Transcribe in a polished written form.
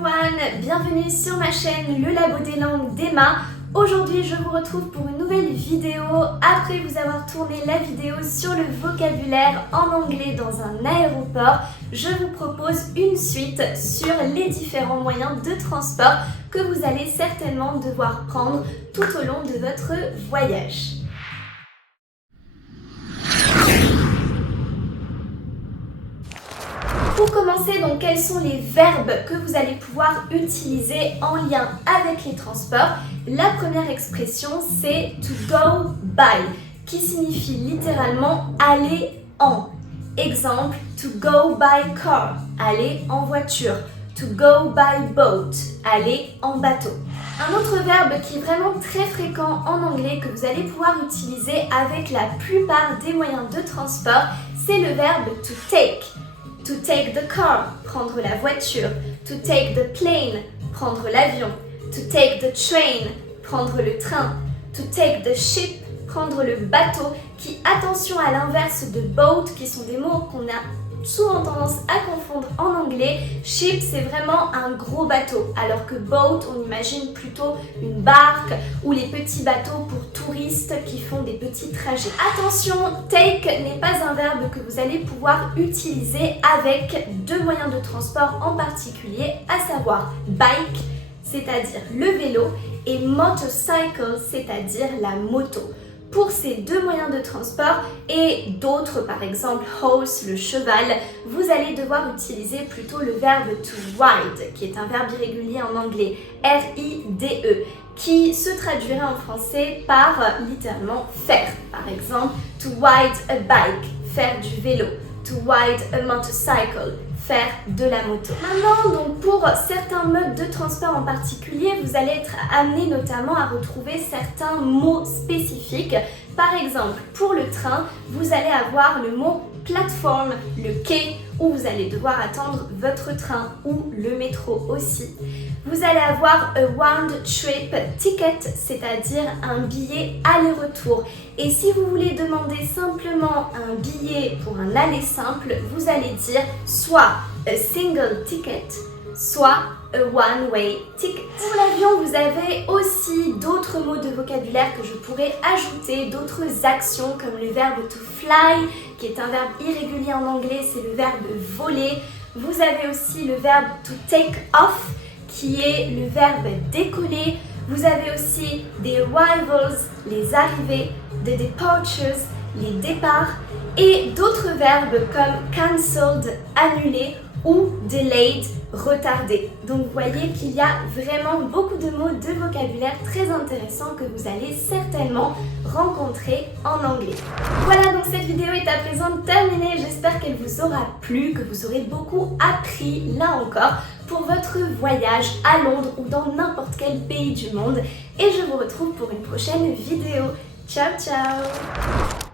everyone, bienvenue sur ma chaîne Le Labo des langues d'Emma. Aujourd'hui je vous retrouve pour une nouvelle vidéo après vous avoir tourné la vidéo sur le vocabulaire en anglais dans un aéroport. Je vous propose une suite sur les différents moyens de transport que vous allez certainement devoir prendre tout au long de votre voyage. Pour commencer, donc, quels sont les verbes que vous allez pouvoir utiliser en lien avec les transports? La première expression, c'est to go by, qui signifie littéralement aller en. Exemple, to go by car, aller en voiture. To go by boat, aller en bateau. Un autre verbe qui est vraiment très fréquent en anglais que vous allez pouvoir utiliser avec la plupart des moyens de transport, c'est le verbe to take. To take the car, prendre la voiture. To take the plane, prendre l'avion. To take the train, prendre le train. To take the ship, prendre le bateau, qui, attention à l'inverse de boat, qui sont des mots qu'on a souvent tendance à confondre en anglais. Ship, c'est vraiment un gros bateau, alors que boat, on imagine plutôt une barque ou les petits bateaux pour touristes qui font des petits trajets. Attention, take n'est pas un verbe que vous allez pouvoir utiliser avec deux moyens de transport en particulier, à savoir bike, c'est-à-dire le vélo, et motorcycle, c'est-à-dire la moto. Pour ces deux moyens de transport et d'autres, par exemple horse, le cheval, vous allez devoir utiliser plutôt le verbe to ride, qui est un verbe irrégulier en anglais, R-I-D-E, qui se traduirait en français par littéralement faire. Par exemple, to ride a bike, faire du vélo. To ride a motorcycle, faire de la moto. Maintenant, donc, pour certains modes de transport en particulier, vous allez être amené notamment à retrouver certains mots spécifiques. Par exemple, pour le train, vous allez avoir le mot plateforme, le quai, où vous allez devoir attendre votre train, ou le métro aussi. Vous allez avoir a round trip ticket, c'est-à-dire un billet aller-retour. Et si vous voulez demander simplement un billet pour un aller simple, vous allez dire soit a single ticket, soit a one-way ticket. Pour l'avion, vous avez aussi d'autres mots de vocabulaire que je pourrais ajouter, d'autres actions comme le verbe to fly, qui est un verbe irrégulier en anglais, c'est le verbe voler. Vous avez aussi le verbe to take off, qui est le verbe décoller. Vous avez aussi des arrivals, les arrivées, des departures, les départs, et d'autres verbes comme cancelled, annulé, ou delayed, retardé. Donc vous voyez qu'il y a vraiment beaucoup de mots de vocabulaire très intéressants que vous allez certainement rencontrer en anglais. Voilà, donc cette vidéo est à présent terminée. J'espère qu'elle vous aura plu, que vous aurez beaucoup appris là encore pour votre voyage à Londres ou dans n'importe quel pays du monde. Et je vous retrouve pour une prochaine vidéo. Ciao ciao!